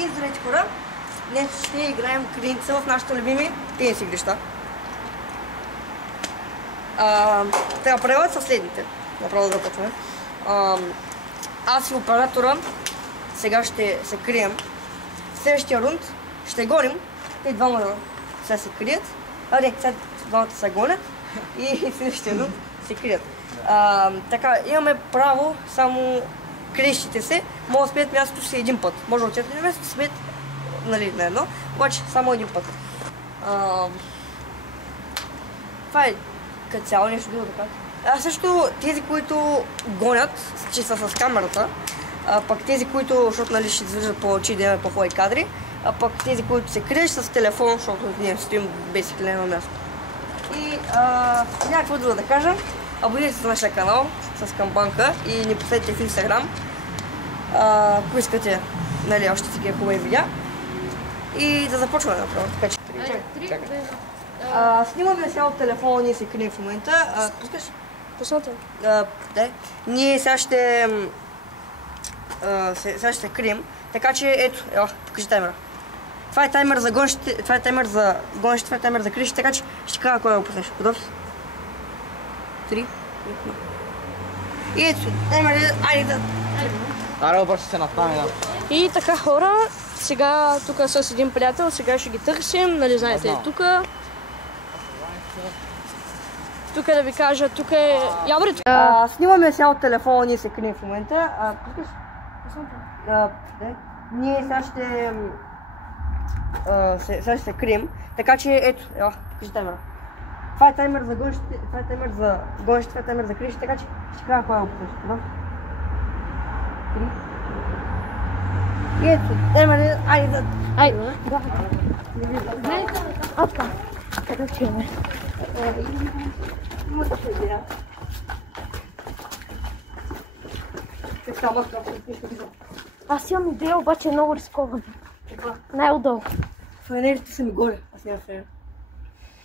И здравейте хора! Днес ще играем кринца в нашите любими тенис игрища. Правилата са следните. Направо да започваме. Аз и оператора сега ще се крием. В следващия рунд ще гоним. Те двама сега се крият. Не, сега двамата се гонят и в следващия рунд се крият. Така, имаме право само крещите се, могат да сменят мястото си един път. Може да отчетат мястото си сменят, нали, на едно, обаче само един път. Това е като цяло нещо било така. Също тези, които гонят, че са с камерата, пък тези, които, защото нали ще извържат по-очи да имаме по-хубави кадри, пък тези, които се криеш с телефон, защото ние стоим без на място. И някакво друго да кажа. Абонирайте се на нашия канал с камбанка и ни последите в Instagram, ако искате, нали, още такива хубави видеа. И да започваме направо. Снимаме сега от телефона, ние се крием в момента. Пускаш? Пуснате? Да. Ние сега ще се крием. Така че ето, покажи таймера. Това е таймер за гонщите, това е таймер за гонщите, това е таймер за кришите, така че ще кажа кой да го пуснеш. Готов си? 3. И ето, таймер, айде да... Аре, обръща се на таймера. И така хора, сега тук с един приятел, сега ще ги търсим, нали знаете, тук. Тук да ви кажа, тук е... Ябри, тук. Снимаме сега от телефона, ние се крием в момента. Пускаш? Ние сега ще се крием, така че ето, покажи таймера. Това е таймер за гонщите, това е таймер за гонщите, това е таймер за кришите, така че ще кажа кой е опиташ. 3. И ето, таймер, айде да... Айде, да. Отка. Къде отиваме? Има да се видя. Аз имам идея, обаче е много рисковано. Най-отдолу. Фенерите са ми горе, аз нямам фенер.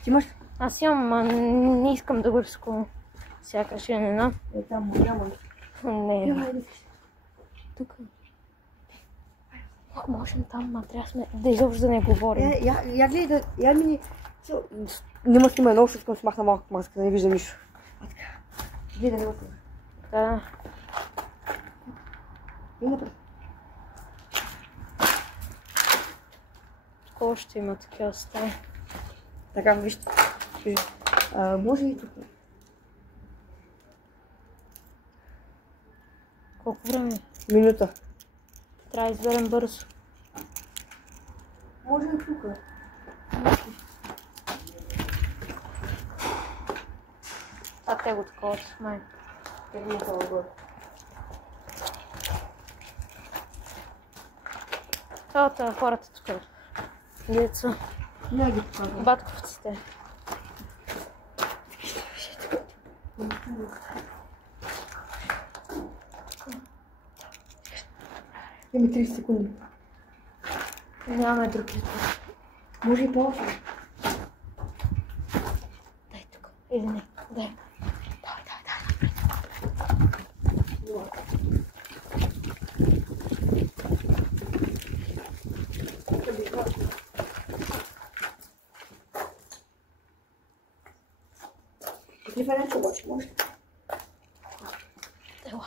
Ти имаш? Аз имам, ама не искам да го рискувам. Сякаш е не. Там няма. Не. Тук. Можем там, ма трябва сме да изобщо да не говорим. Я гледай, я мини... Нема снима едно, защото искам смахна малко маска, да не виждам нищо. Така. Гледай, нема снима. Да. И напред. Колко ще има такива стаи? Така, вижте. Може и тук. Колко време? Минута. Трябва да изберем бързо. Може и тук. Те го такова с май. Минута отгоре. Това хората тук. Деца. Не ги показвам. Батковците. Имаме 30 секунди. Нямаме друг ритм. Може и по-още. Дай тук. Или не. Дай. Преференция обаче, може? Ела.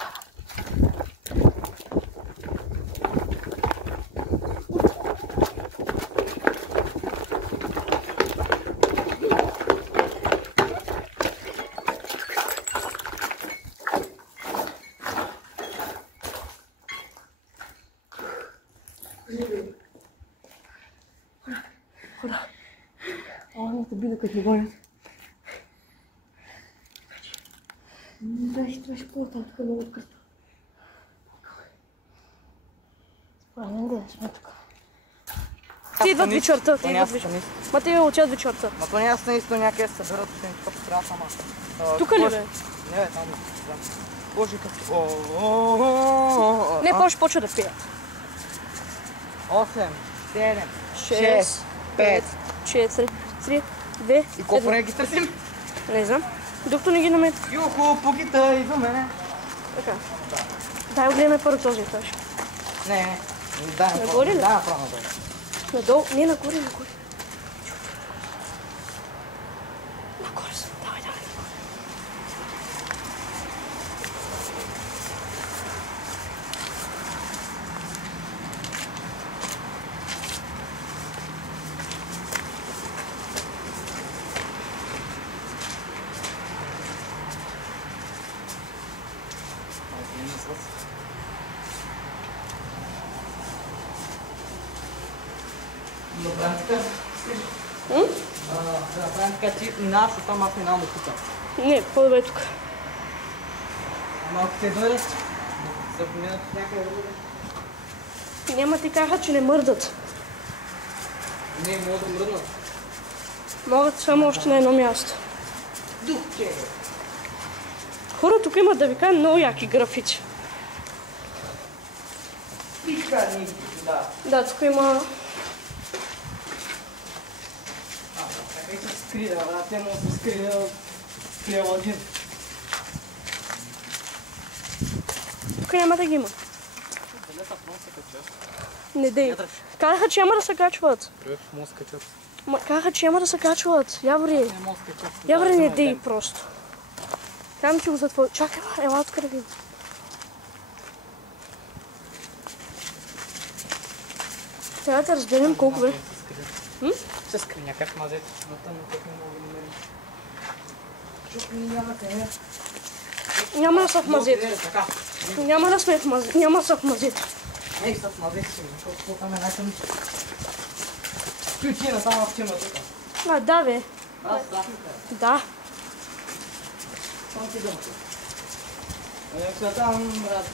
Хора. Малко бида като ми гонят. Беше по-там, тук е много открито. Според мен да сме тук. Ти идват вечерта, ти идват вечерта. Ма те отиват вечерта. Ма то няма наистина някъде се съберат, тук трябва сама. Тук ли бе? Не бе, там. Боже като... Не, повече почва да пият. 8, 7, 6, 5, 4, 3, 2, и колко време ги търсим? Не знам. Докато не ги намерим. Юху, пукита, идва мене. Така. Дай гледаме първо този етаж. Не, Нагоре ли? Да, направо надолу. Надолу? Не, нагоре, нагоре. Нагоре са. Давай, давай, нагоре. Да направим така, ти минаваш оттам, аз минавам от тук. Не, по-добре тук. Ама ако те дойдат, да минат някъде другаде. Няма ти кажа, че не мърдат. Не, могат да мръднат. Могат само още на едно място. Духче! Хора, тук имат, да ви кажа, много яки графити. Пикани, да. Да, тук има... Как се скрие, брат, те могат да скрие Аладин. Тук няма да ги има. Залета в мозъка качат. Не дей. Казаха, че няма да се качват. Привет в мозъка качат. Казаха, че няма да се качват. Яври. Не мозъка качат. Яври, не дей просто. Там ти го затвори. Чакай, ела тук да видим. Трябва да разберем колко време. Се скри някак мазет. На тъмно пък не мога да намерим. Чук ми няма къде. Няма да са в мазето. Така. Няма да сме в мазето. Няма да са в мазето. Ей, с мазет си, защото там е най-тъмно. Ключи на само в тема тук. А, да, бе. Аз да. Да. Само ти думата. Ето там, брат.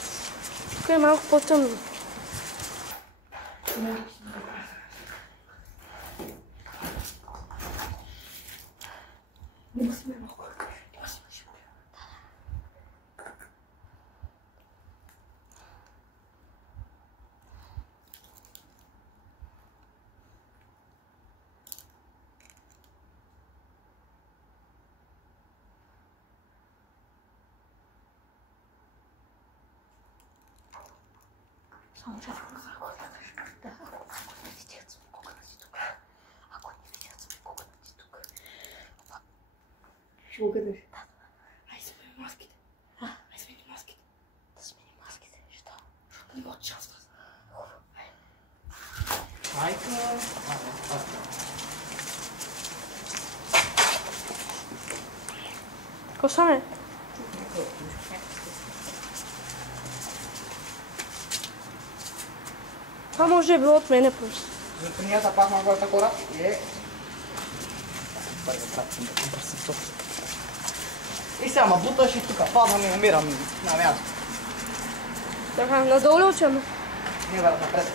Тук е малко по-тъмно. Само че ако не видят сме кукнати тук. Ако не видят сме кукнати тук. Ще го гледаш. Ай, смени маските. Ай, смени маските. Да смени маските. Що? Защото не могат да участват. Майка. Какво стане? Това може да е било от мене просто. Зърпанията пак на моята кора е... И сега ма буташ и тук падам и намирам на място. Така, надолу ли отиваме? Не, брат, напред.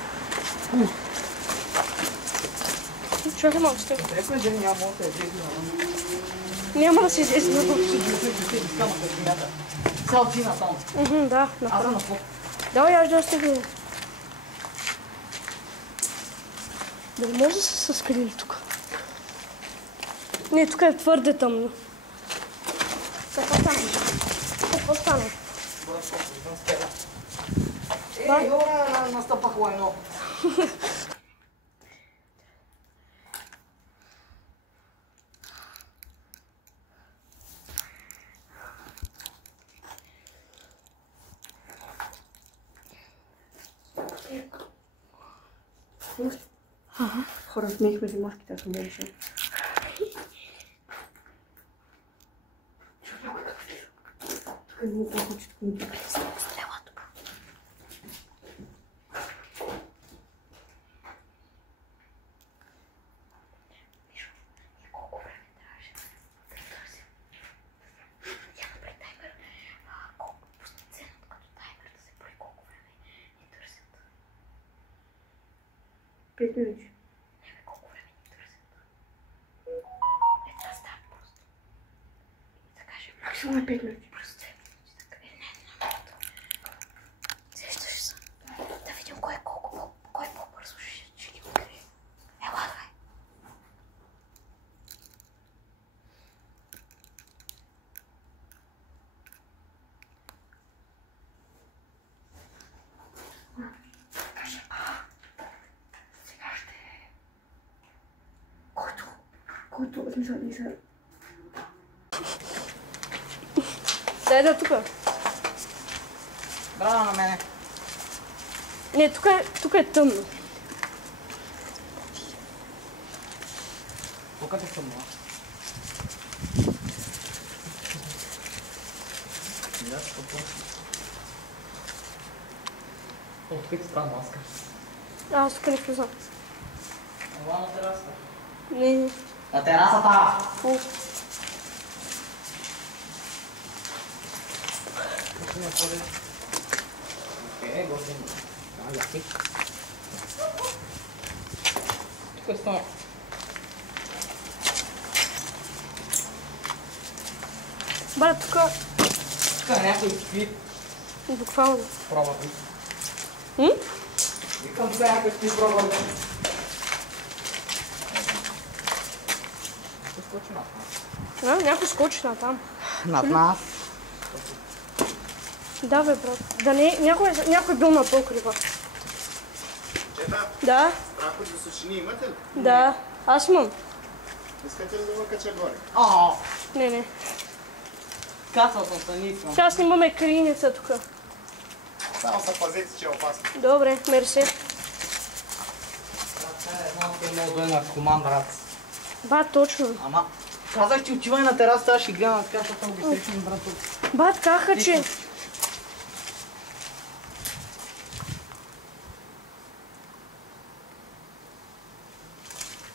Чакай малко сте. Рекой ден няма мога да излезе на Няма да се излезе надолу. Сега отина там. Да, Аз съм направо. на фото. Давай, аз да стигне. Дали може да са се скрили тук? Не, тук е твърде тъмно. Какво стане? Какво стане? Добре, настъпахло едно. Хора, сменихме си маските, аз съм решил. Тук е много по-хубаво, че тук не бива. Стрела тук. Виж, колко време трябваше да търсим. Я направи таймер. Колко пусни цената като таймер да се брои колко време ни търсят. 5 минути. Не бе, колко време ни търсят. Е, това става просто. И да кажем, Максимум е 5 минути. просто 2 минути. Така е, не, минута. Сещаш се. Да видим кой по-бързо ще ги открие. Ела, давай. който смисъл не са. Да, тук. Браво на мене. Не, тук е тъмно. Тук е тъмно. Открити странна маска. Аз тук не влизам. Това на терасата. Не. На терасата! Окей, готин. Яки. Тук е стана. Брат, тук Тук някой спи. буквално. Пробва би. Викам тук някой спи, пробва би. Скочи над нас. Някой скочи на там. Над нас. Да, бе, брат. Да не, някой бил на покрива. Чета, Да, прахот за сушини имате ли? да. Аз имам. Искате ли да го кача горе? Не. Кацал съм се, не искам. Сега снимаме криница тук. Само се пазете, че е опасно. Добре, мерси. Това е едно от много дойна команда, рад. Бат, точно. Ама, казах ти отивай на терасата, аз ще гледам така, защото ги срещам брат тук. Бат, каха, че...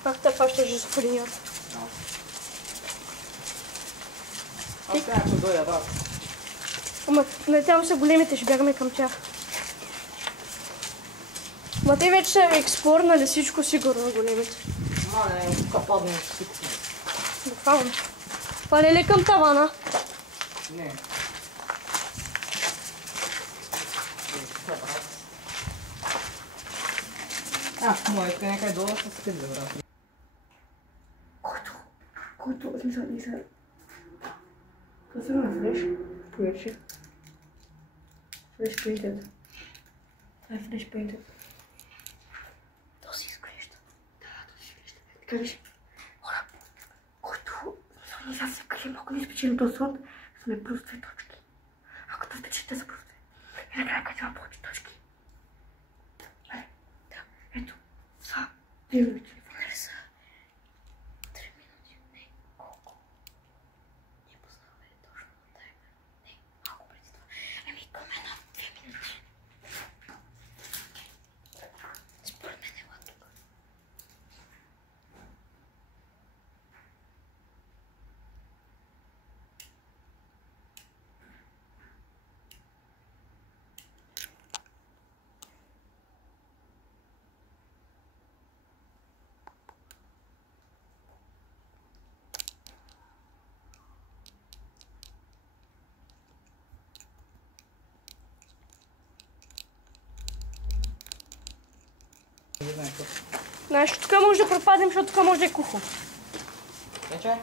Как те фащаш за фалинята? Аз трябва да дойда, брат. Ама, не там са големите, ще бягаме към тях. Ма те вече са експорнали всичко сигурно големите. Не, тук падне всичко. Буквално. Пане ли към тавана? Не. Моите някъде долу ще се скрили, брат. Който смисъл не са. Това са на флеш. Повече. Флеш принтед. Това е флеш принтед. То си изглежда. Да, то си изглежда. Така виж. Хора, който смисъл не са се крием, ако не спечелим този сон, сме плюс 2 точки. Ако то спечелите са плюс 2. И накрая качва повече точки. Да, ето. Са. 2 минути. Поне са 3 минути. Не, колко? Не познаваме ли точно на таймер? Не, малко преди това. Ами, към една 2 минути. Според мен ела тук. Знаеш, тук може да пропадем, защото тук може да е кухо. Вече?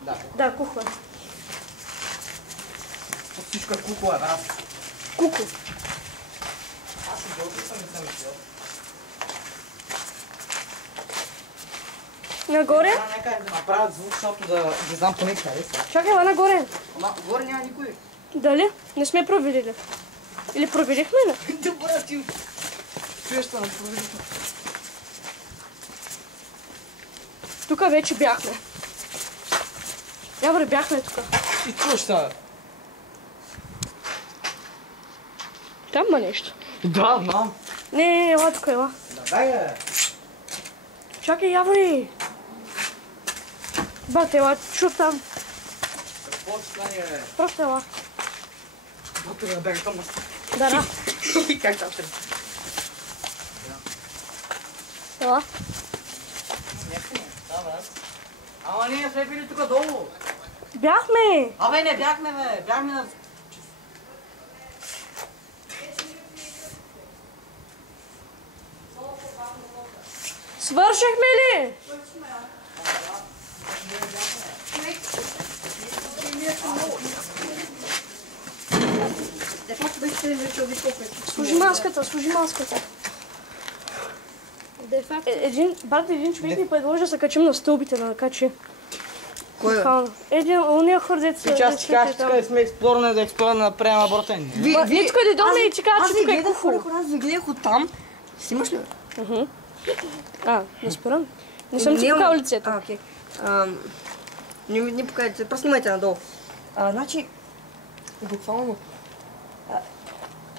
Да. Да, кухо е. Всичко е кукло, брат. Кухо. Аз си бил, съм не съм бил. Нагоре? Трябва някъде да направят звук, защото да ги знам поне къде са. Чакай, ела нагоре. Ама, горе няма никой. Дали? Не сме проверили. Или проверихме ли? Добре, ти чуеш да не проверихме. Тук вече бяхме. Добре, бяхме тук. И чуеш са. Там има нещо. Да, знам. Не, ела тук, ела. Дай, бе. Чакай, Явори. Бат, ела, чу там. Какво ще стане, бе? Просто ела. Бато да бяга към нас. Да. Как там ще? Ела. Да, брат. Ама ние сме били тук долу. Бяхме. Абе, не бяхме, бе. Бяхме на... Свършихме ли? Де факто беше вече обиколко. Служи маската, служи маската. Де факт, един човек ни предложи да се качим на стълбите, да качи. Кой е? Уния хора, дето са... И аз ти кажа, че сме експлорирани да експлорираме да направим абортен. Нитко да дойде и ти кажа, че тук е кухо. Аз ви гледах оттам. Снимаш ли? Не спирам. Не съм ти покал лицето. Окей. Не покажете, просто снимайте надолу. Значи, буквално,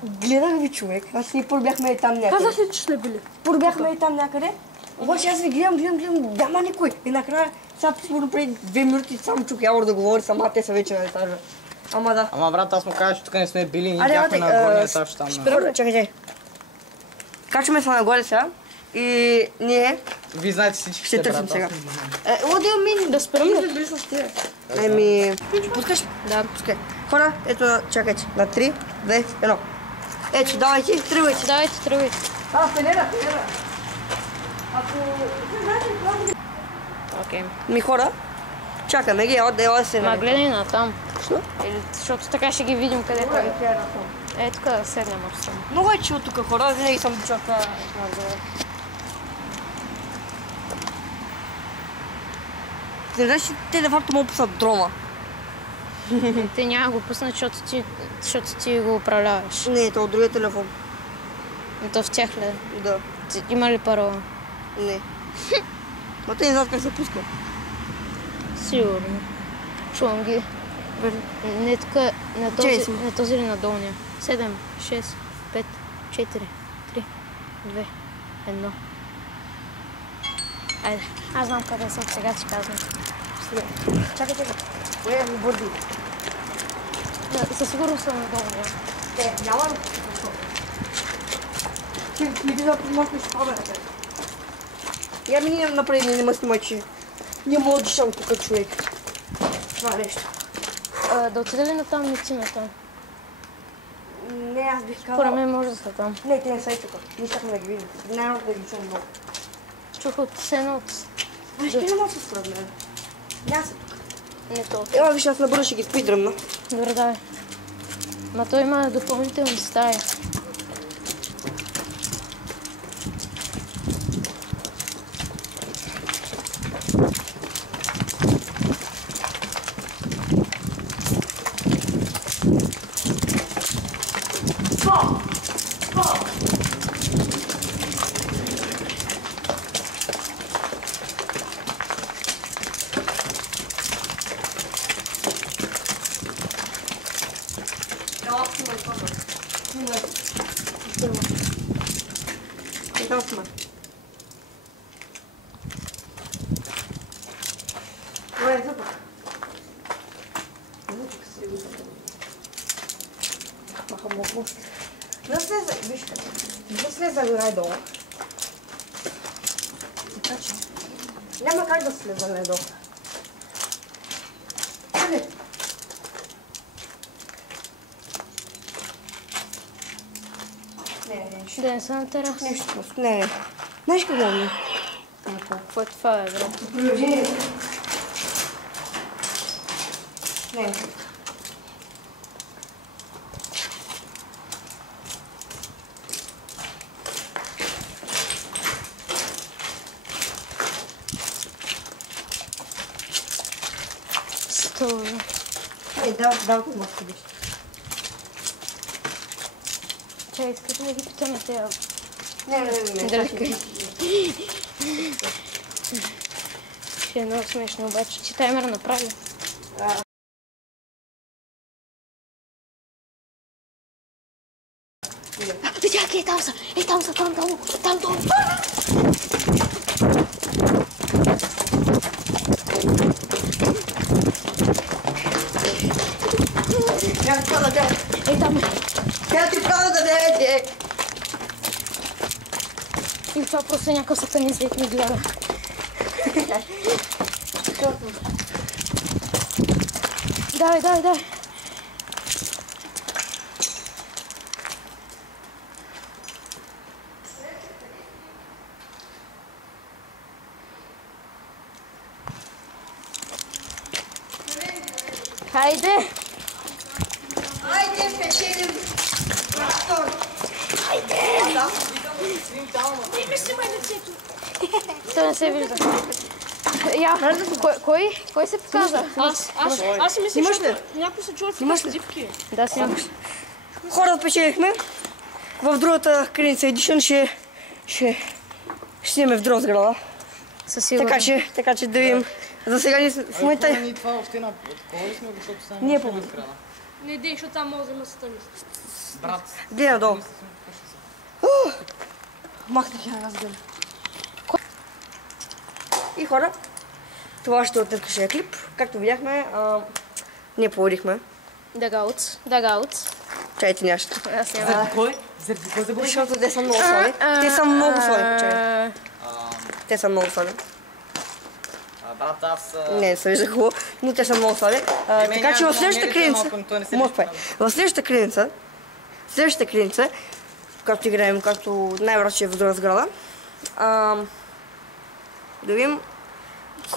гледах ви човек, аз ние пробяхме и там някъде. Казах ли, че сме били? Пробяхме и там някъде, обаче аз ви гледам, няма никой. И накрая, сега сигурно преди 2 минути само чух Явор да говори сама, те са вече на етажа. Ама да. Ама брат, аз му кажа, че тук не сме били, ние бяхме на горния етаж там. Чакай. Качваме се нагоре сега и ние Вие знаете всички ще търсим сега. Да спирам ли? Били с тия. Пускаш? Да. Пускай. Хора, ето, чакайте. На 3, 2, 1. Ето, давайте, тръгвайте. Давайте, тръгвайте. Пелера. Окей. Ми хора, чакаме ги, ела се Ма гледай на там. Що? Защото така ще ги видим къде е. Е, тук да седнем общо. Много е чил тук хора, винаги съм чул това. Не знаеш, че те де факто могат пуснат дрона. Те няма го пуснат, защото ти го управляваш. Не, това от другия телефон. И то в тях ли? Да. Има ли парола? Не. Но те не знаят как се пуска. Сигурно. Чувам ги. Не тук, на този или на долния. 7, 6, 5, 4, 3, 2, 1. Айде, аз знам къде съм, сега ти казвам. Чакай. Кое ми бърди? Със сигурност съм на долния. Няма да ти види да помощнеш камерата. Я ми ние напред не ме снимай, че не мога да дишам тук човек. Това нещо. Да отида ли на там медицината? Не, аз бих казал... Според мен може да са там. Не, те не са и тук. Не искахме да ги видим. Няма да ги чуем много. Чух от сена от... Виж, те не могат да се според мен. Няма са тук. Не то. Ела, виж, аз набързо ще ги спидръмна. Добре, давай. Ма той има допълнителни стаи. Да слезали най-долу. Няма как да слеза най-долу. Да не са на тераса. Нещо просто. Не. Знаеш какво ми? Какво е това, брат? Приложение. Не. Това. Да, го мога да. Чай, искаш да ги питаме тея? Не. Дръжкай. Ще е много смешно обаче. Ти таймер направи. Чакай, там са! Там са, там долу! Там долу! Там! Тя ти права да дадете! И това просто е някакъв сатанист, дето ми гледа. Давай! Хайде! Айде, печелим! Хайде! То не се вижда. Я, кой се показва? Аз си мисля, че някой се чува с дивки. Да, снимаш. Хората печелихме. В другата Криница Edition ще снимем в друга сграда. Със сигурност. Така че да видим. За сега ние в момента... Ние това още на такова ли сме, защото само Ние сме по- сграда. Не дей, защото там може да има сътъни. Брат, Гледай надолу. Махнах я разгън. И хора, това ще е от днешния клип. Както видяхме, ние поводихме. Дагаут. Чайте нещо. Аз няма. заради кой? Заради кой загубих? Защото те са много слаби. Те са много слаби, чай. Те са много слаби. Брат, аз... Не се вижда хубаво, но те са много слаби. Така че в следващата криница... В следващата криница, когато играем, както най-вероятно ще е в друга сграда, да видим...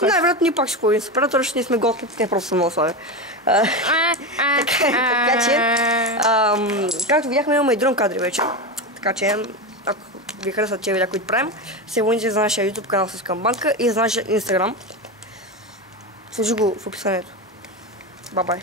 Най-вероятно ние пак ще поведим с оператора, ще ние сме готови, те просто са много слаби. Така че, както видяхме, имаме и дрон кадри вече. Така че, ако ви харесват тези видеа, които правим, се абонирайте за нашия YouTube канал с Камбанка и за нашия Instagram. Сложи го в описанието. Бай-бай.